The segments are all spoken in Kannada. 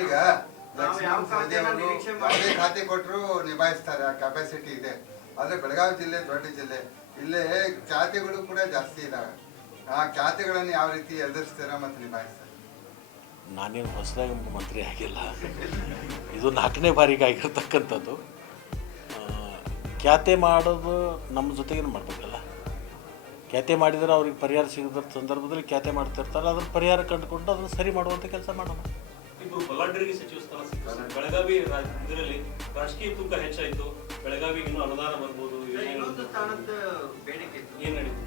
ಸರ್ ಈಗ ಲಕ್ಷ್ಮಣ್ ಸವದಿ ಅವರು ಯಾವುದೇ ಖಾತೆ ಕೊಟ್ಟರು ನಿಭಾಯಿಸ್ತಾರೆ, ಆ ಕೆಪಾಸಿಟಿ ಇದೆ. ಆದರೆ ಬೆಳಗಾವಿ ಜಿಲ್ಲೆ ದೊಡ್ಡ ಜಿಲ್ಲೆ, ಇಲ್ಲೇ ಖ್ಯಾತಿಗಳು ಕೂಡ ಜಾಸ್ತಿ ಇದ್ದಾವೆ. ಆ ಖ್ಯಾತಿಗಳನ್ನು ಯಾವ ರೀತಿ ಎದುರಿಸ್ತೀರಾ ಮತ್ತು ನಿಭಾಯಿಸ್ತಾರೆ? ನಾನೇನು ಹೊಸದಾಗಿ ಮಂತ್ರಿ ಆಗಿಲ್ಲ, ಇದು 4ನೇ ಬಾರಿಗೆ ಆಗಿರ್ತಕ್ಕಂಥದ್ದು. ಖ್ಯಾತೆ ಮಾಡೋದು ನಮ್ಮ ಜೊತೆಗೇನು ಮಾಡಬೇಕಲ್ಲ. ಖ್ಯಾತೆ ಮಾಡಿದರೆ ಅವ್ರಿಗೆ ಪರಿಹಾರ ಸಿಗದ ಸಂದರ್ಭದಲ್ಲಿ ಖ್ಯಾತೆ ಮಾಡ್ತಿರ್ತಾರೆ, ಅದ್ರ ಪರಿಹಾರ ಕಂಡುಕೊಂಡು ಅದನ್ನು ಸರಿ ಮಾಡುವಂಥ ಕೆಲಸ ಮಾಡೋಣ. ಇಬ್ಬರು ಬಳ್ಳಾರಿಗೆ ಸಚಿವ ಸ್ಥಾನ ಸಿಕ್ಕಿದೆ. ಬೆಳಗಾವಿ ಇದರಲ್ಲಿ ರಾಜಕೀಯ ತೂಕ ಹೆಚ್ಚಾಯಿತು. ಬೆಳಗಾವಿಗೆ ಇನ್ನೂ ಅನುದಾನ ಬರ್ಬೋದು. ಏನು ನಡೀತು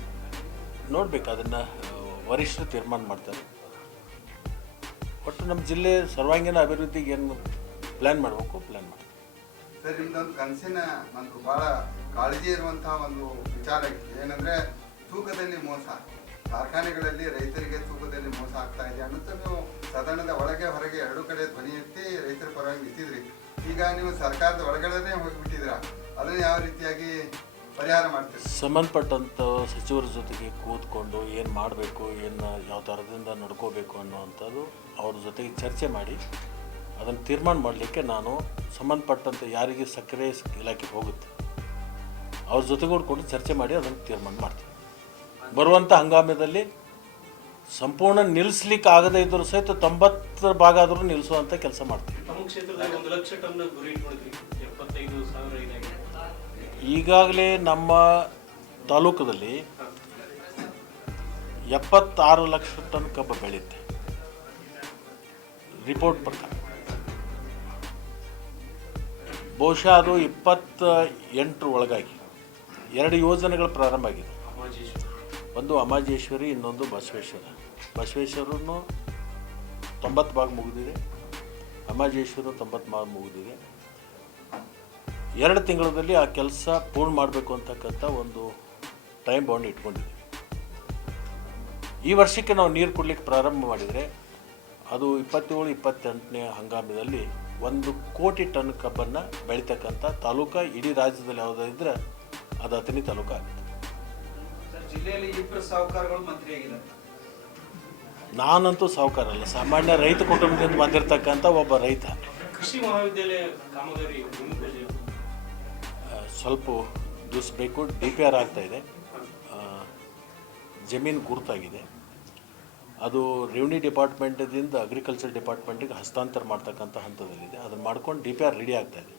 ನೋಡ್ಬೇಕು, ಅದನ್ನು ವರಿಷ್ಠರು ತೀರ್ಮಾನ ಮಾಡ್ತಾರೆ. ಒಟ್ಟು ನಮ್ಮ ಜಿಲ್ಲೆ ಸರ್ವಾಂಗೀಣ ಅಭಿವೃದ್ಧಿಗೆ ಏನು ಪ್ಲ್ಯಾನ್ ಮಾಡಬೇಕು ಪ್ಲ್ಯಾನ್ ಮಾಡ್ತೀವಿ. ಸರ್, ನಿಮ್ದೊಂದು ಕನಸಿನ ಒಂದು ಭಾಳ ಕಾಳಜಿ ಇರುವಂತಹ ಒಂದು ವಿಚಾರ ಆಗಿದೆ. ಏನಂದರೆ ತೂಕದಲ್ಲಿ ಮೋಸ, ಕಾರ್ಖಾನೆಗಳಲ್ಲಿ ರೈತರಿಗೆ ತೂಕದಲ್ಲಿ ಮೋಸ ಆಗ್ತಾ ಇದೆ ಅನ್ನೋದು ನೀವು ಸದನದ ಒಳಗೆ ಹೊರಗೆ ಎರಡೂ ಕಡೆ ಧ್ವನಿ ಎತ್ತಿ ರೈತರ ಪರವಾಗಿ ನಿಂತಿದ್ರಿ. ಈಗ ನೀವು ಸರ್ಕಾರದ ಒಳಗಡೆ ಹೋಗಿಬಿಟ್ಟಿದ್ದೀರಾ, ಅದನ್ನು ಯಾವ ರೀತಿಯಾಗಿ ಪರಿಹಾರ ಮಾಡ್ತೀರಿ? ಸಂಬಂಧಪಟ್ಟಂಥ ಸಚಿವರ ಜೊತೆಗೆ ಕೂತ್ಕೊಂಡು ಏನು ಮಾಡಬೇಕು, ಏನು ಯಾವ ಥರದಿಂದ ನಡ್ಕೋಬೇಕು ಅನ್ನೋವಂಥದ್ದು ಅವ್ರ ಜೊತೆಗೆ ಚರ್ಚೆ ಮಾಡಿ ಅದನ್ನು ತೀರ್ಮಾನ ಮಾಡಲಿಕ್ಕೆ ನಾನು ಸಂಬಂಧಪಟ್ಟಂಥ ಯಾರಿಗೆ ಸಕ್ಕರೆ ಇಲಾಖೆ ಹೋಗುತ್ತೆ ಅವ್ರ ಜೊತೆಗೆ ಕೂತ್ಕೊಂಡು ಚರ್ಚೆ ಮಾಡಿ ಅದನ್ನು ತೀರ್ಮಾನ ಮಾಡ್ತೀವಿ. ಬರುವಂಥ ಹಂಗಾಮದಲ್ಲಿ ಸಂಪೂರ್ಣ ನಿಲ್ಲಿಸ್ಲಿಕ್ಕೆ ಆಗದೇ ಇದ್ದರೂ ಸಹಿತ 90 ಭಾಗ ಆದರೂ ನಿಲ್ಲಿಸುವಂಥ ಕೆಲಸ ಮಾಡ್ತೀವಿ. ತಮ್ಮ ಕ್ಷೇತ್ರದಲ್ಲಿ 1 ಲಕ್ಷ ಟನ್ ಗುರಿ ಇಟ್ಕೊಂಡಿದ್ವಿ, 75,000 ಇದಾಗಿದೆ. ಈಗಾಗಲೇ ನಮ್ಮ ತಾಲೂಕದಲ್ಲಿ 76 ಲಕ್ಷ ಟನ್ ಕಬ್ಬು ಬೆಳೆಯುತ್ತೆ ರಿಪೋರ್ಟ್ ಪ್ರಕಾರ. ಬಹುಶಃ ಅದು 28 ಒಳಗಾಗಿ 2 ಯೋಜನೆಗಳು ಪ್ರಾರಂಭ ಆಗಿದೆ. ಒಂದು ಅಮಾಜೇಶ್ವರಿ, ಇನ್ನೊಂದು ಬಸವೇಶ್ವರ. ಬಸವೇಶ್ವರನು 90 ಭಾಗ ಮುಗಿದಿದೆ, ಅಮಾಜೇಶ್ವರ 90 ಭಾಗ ಮುಗಿದಿದೆ. 2 ತಿಂಗಳಲ್ಲಿ ಆ ಕೆಲಸ ಪೂರ್ಣ ಮಾಡಬೇಕು ಅಂತಕ್ಕಂಥ ಒಂದು ಟೈಮ್ ಬೌಂಡ್ ಇಟ್ಕೊಂಡಿದ್ದೀವಿ. ಈ ವರ್ಷಕ್ಕೆ ನಾವು ನೀರು ಕೊಡಲಿಕ್ಕೆ ಪ್ರಾರಂಭ ಮಾಡಿದರೆ ಅದು 27-28ನೇ ಹಂಗಾಮದಲ್ಲಿ 1 ಕೋಟಿ ಟನ್ ಕಬ್ಬನ್ನು ಬೆಳೀತಕ್ಕಂಥ ತಾಲೂಕು ಇಡೀ ರಾಜ್ಯದಲ್ಲಿ ಯಾವುದಾದ್ರೆ ಅದು 10ನೇ ತಾಲೂಕು ಆಗುತ್ತೆ. ಜಿಲ್ಲೆಯಲ್ಲಿ 2 ಸಾಹುಕಾರಗಳು ಮಂತ್ರಿಯಾಗಿದ್ದಾರೆ. ನಾನಂತೂ ಸಾಹುಕಾರ ಅಲ್ಲ, ಸಾಮಾನ್ಯ ರೈತ ಕುಟುಂಬದಿಂದ ಬಂದಿರತಕ್ಕಂಥ ಒಬ್ಬ ರೈತ. ಕೃಷಿ ಮಹಾವಿದ್ಯಾಲಯ ಕಾಮಗಾರಿ ಸ್ವಲ್ಪ ದಿವಸ ಬೇಕು. DPR ಆಗ್ತಾಯಿದೆ, ಜಮೀನು ಗುರುತಾಗಿದೆ. ಅದು ರೆವಿನ್ಯೂ ಡಿಪಾರ್ಟ್ಮೆಂಟದಿಂದ ಅಗ್ರಿಕಲ್ಚರ್ ಡಿಪಾರ್ಟ್ಮೆಂಟಿಗೆ ಹಸ್ತಾಂತರ ಮಾಡ್ತಕ್ಕಂಥ ಹಂತದಲ್ಲಿದೆ. ಅದನ್ನು ಮಾಡ್ಕೊಂಡು DPR ರೆಡಿ ಆಗ್ತಾಯಿದೆ.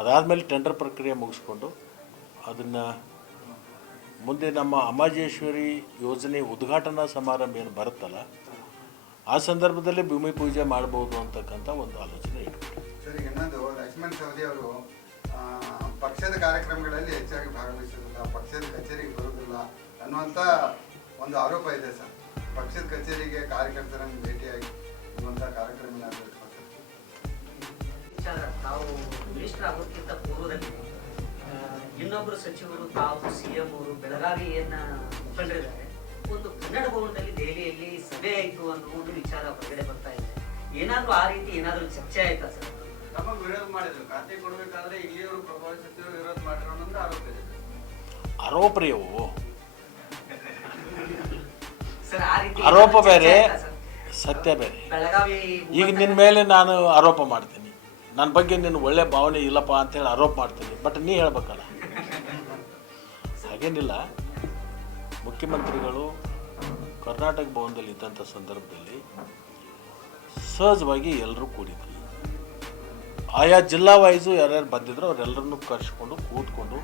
ಅದಾದಮೇಲೆ ಟೆಂಡರ್ ಪ್ರಕ್ರಿಯೆ ಮುಗಿಸ್ಕೊಂಡು ಅದನ್ನು ಮುಂದೆ ನಮ್ಮ ಅಮಾಜೇಶ್ವರಿ ಯೋಜನೆ ಉದ್ಘಾಟನಾ ಸಮಾರಂಭ ಏನು ಬರುತ್ತಲ್ಲ ಆ ಸಂದರ್ಭದಲ್ಲಿ ಭೂಮಿ ಪೂಜೆ ಮಾಡ್ಬೋದು ಅಂತಕ್ಕಂಥ ಒಂದು ಆಲೋಚನೆ ಇಟ್ಕೊಂಡು. ಸರ್, ಈಗ ಇನ್ನೊಂದು ಲಕ್ಷ್ಮಣ್ ಸವದಿ ಅವರು ಪಕ್ಷದ ಕಾರ್ಯಕ್ರಮಗಳಲ್ಲಿ ಹೆಚ್ಚಾಗಿ ಭಾಗವಹಿಸೋದಿಲ್ಲ, ಪಕ್ಷದ ಕಚೇರಿಗೆ ಬರೋದಿಲ್ಲ ಅನ್ನುವಂಥ ಒಂದು ಆರೋಪ ಇದೆ ಸರ್. ಪಕ್ಷದ ಕಚೇರಿಗೆ ಕಾರ್ಯಕರ್ತರನ್ನು ಭೇಟಿಯಾಗಿ ಇರುವಂಥ ಕಾರ್ಯಕ್ರಮ ತಾವು ಮಿನಿಸ್ಟರ್ ಆಗೋಕ್ಕಿಂತ ಪೂರ್ವದಲ್ಲಿ ಇನ್ನೊಬ್ಬರು ಸಚಿವರು ತಾವು CM ಅವರು ಬೆಳಗಾವಿಯನ್ನ ಮುಖಂಡರಿದ್ದಾರೆ, ಒಂದು ಕನ್ನಡ ಭವನದಲ್ಲಿ ದೆಹಲಿಯಲ್ಲಿ ಸಭೆ ಆಯಿತು ಅನ್ನೋ ಒಂದು ವಿಚಾರ ಹೊರಗಡೆ ಬರ್ತಾ ಇದೆ. ಏನಾದರೂ ಆ ರೀತಿ ಏನಾದರೂ ಚರ್ಚೆ ಆಯ್ತಾ ಸರ್? ತಮ್ಮ ವಿರೋಧ ಮಾಡಿದ್ರು, ಖಾತೆ ಕೊಡಬೇಕಾದ್ರೆ ಇಲ್ಲಿಯವರು ಪ್ರಭಾವಿ ಸಚಿವರು ವಿರೋಧ ಮಾಡಿರೋ ಅನ್ನೋದು ಆರೋಪ ಇದೆ. ಆರೋಪರಿಯವು ಸರ್, ಆ ರೀತಿ ಆರೋಪ ಬೇರೆ, ಸತ್ಯ ಬೇರೆ. ಬೆಳಗಾವಿ ಈಗ ನಿನ್ನ ಮೇಲೆ ನಾನು ಆರೋಪ ಮಾಡ್ತೀನಿ, ನನ್ನ ಬಗ್ಗೆ ನಿನ್ನ ಒಳ್ಳೆ ಭಾವನೆ ಇಲ್ಲಪ್ಪ ಅಂತೇಳಿ ಆರೋಪ ಮಾಡ್ತೀನಿ, ಬಟ್ ನೀ ಹೇಳ್ಬೇಕಲ್ಲ. ಹಾಗೇನಿಲ್ಲ. ಮುಖ್ಯಮಂತ್ರಿಗಳು ಕರ್ನಾಟಕ ಭವನದಲ್ಲಿ ಇದ್ದಂಥ ಸಂದರ್ಭದಲ್ಲಿ ಸಹಜವಾಗಿ ಎಲ್ಲರೂ ಕೂಡಿದ್ವಿ. ಆಯಾ ಜಿಲ್ಲಾ ವೈಸು ಯಾರ್ಯಾರು ಬಂದಿದ್ರು ಅವರೆಲ್ಲರನ್ನೂ ಕರೆಸ್ಕೊಂಡು ಕೂತ್ಕೊಂಡು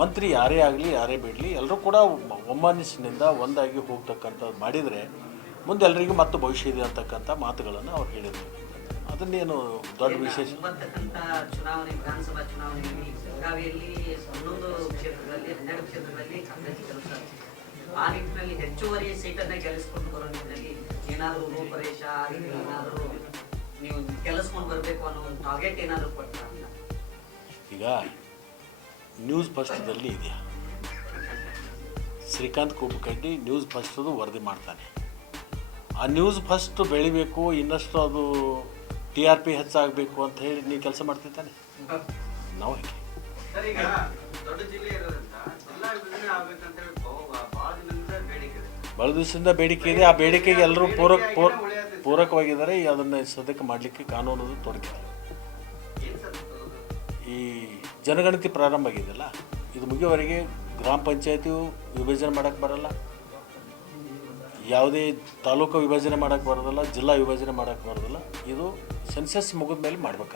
ಮಂತ್ರಿ ಯಾರೇ ಆಗಲಿ ಯಾರೇ ಬಿಡಲಿ ಎಲ್ಲರೂ ಕೂಡ ಒಮ್ಮನಸ್ಸಿನಿಂದ ಒಂದಾಗಿ ಹೋಗ್ತಕ್ಕಂಥದ್ದು ಮಾಡಿದರೆ ಮುಂದೆ ಎಲ್ಲರಿಗೂ ಮತ್ತು ಭವಿಷ್ಯ ಇದೆ ಅಂತಕ್ಕಂಥ ಮಾತುಗಳನ್ನು ಅವ್ರು ಹೇಳಿದರು. ಅದನ್ನೇನು ದೊಡ್ಡ ವಿಶೇಷ. ಚುನಾವಣೆ, ವಿಧಾನಸಭಾ ಚುನಾವಣೆಯಲ್ಲಿ ಬೆಳಗಾವಿಯಲ್ಲಿ 11 ಕ್ಷೇತ್ರಗಳಲ್ಲಿ 12 ಕ್ಷೇತ್ರಗಳಲ್ಲಿ ಕಾಂಗ್ರೆಸ್ ಕೆಲಸ. ಆ ನಿಟ್ಟಿನಲ್ಲಿ ಹೆಚ್ಚುವರಿ ಸೀಟನ್ನು ಗೆಲ್ಲಿಸ್ಕೊಂಡು ಬರೋ ನಿಟ್ಟಿನಲ್ಲಿ ಏನಾದರೂ ರೂಪರೇಷ ಏನಾದರೂ ನೀವು ಗೆಲ್ಲಿಸ್ಕೊಂಡು ಬರಬೇಕು ಅನ್ನೋ ಒಂದು ಟಾರ್ಗೆಟ್ ಏನಾದರೂ ಕೊಡ್ತೀರಾ? ಈಗ ನ್ಯೂಸ್ ಫಸ್ಟ್ದಲ್ಲಿ ಇದೆ, ಶ್ರೀಕಾಂತ್ ಕುಬ್ಬಕಡ್ಡಿ ನ್ಯೂಸ್ ಫಸ್ಟದು ವರದಿ ಮಾಡ್ತಾನೆ. ಆ ನ್ಯೂಸ್ ಫಸ್ಟ್ ಬೆಳಿಬೇಕು, ಇನ್ನಷ್ಟು ಅದು TRP ಹೆಚ್ಚಾಗಬೇಕು ಅಂತ ಹೇಳಿ ನೀವು ಕೆಲಸ ಮಾಡ್ತಿದ್ದಾನೆ. ನಾವು ಸರ್, ಈಗ ದೊಡ್ಡ ಜಿಲ್ಲೆ ಇರೋದ್ರಿಂದ ಜಿಲ್ಲಾ ವಿಭಜನೆ ಆಗ್ಬೇಕಂತ ಹೇಳಿ ಭಾಳ ದಿನದಿಂದ ಬೇಡಿಕೆ ಇದೆ. ಭಾಳ ದಿವಸದಿಂದ ಬೇಡಿಕೆ ಇದೆ. ಆ ಬೇಡಿಕೆಗೆ ಎಲ್ಲರೂ ಪೂರಕವಾಗಿದ್ದಾರೆ. ಅದನ್ನು ಸದ್ಯಕ್ಕೆ ಮಾಡಲಿಕ್ಕೆ ಕಾನೂನದು ತೊಡಗಿದೆ. ಏನ್ ಸರ್ ಅದು? ಈ ಜನಗಣತಿ ಪ್ರಾರಂಭ ಆಗಿದೆಯಲ್ಲ, ಇದು ಮುಗಿಯುವವರೆಗೆ ಗ್ರಾಮ ಪಂಚಾಯತಿಯು ವಿಭಜನೆ ಮಾಡೋಕ್ಕೆ ಬರಲ್ಲ, ಯಾವುದೇ ತಾಲೂಕು ವಿಭಜನೆ ಮಾಡೋಕ್ಕೆ ಬರೋದಿಲ್ಲ, ಜಿಲ್ಲಾ ವಿಭಜನೆ ಮಾಡೋಕ್ಕೆ ಬರೋದಿಲ್ಲ. ಇದು ಸೆನ್ಸಸ್ ಮುಗಿದ ಮೇಲೆ ಮಾಡಬೇಕಾಗುತ್ತೆ.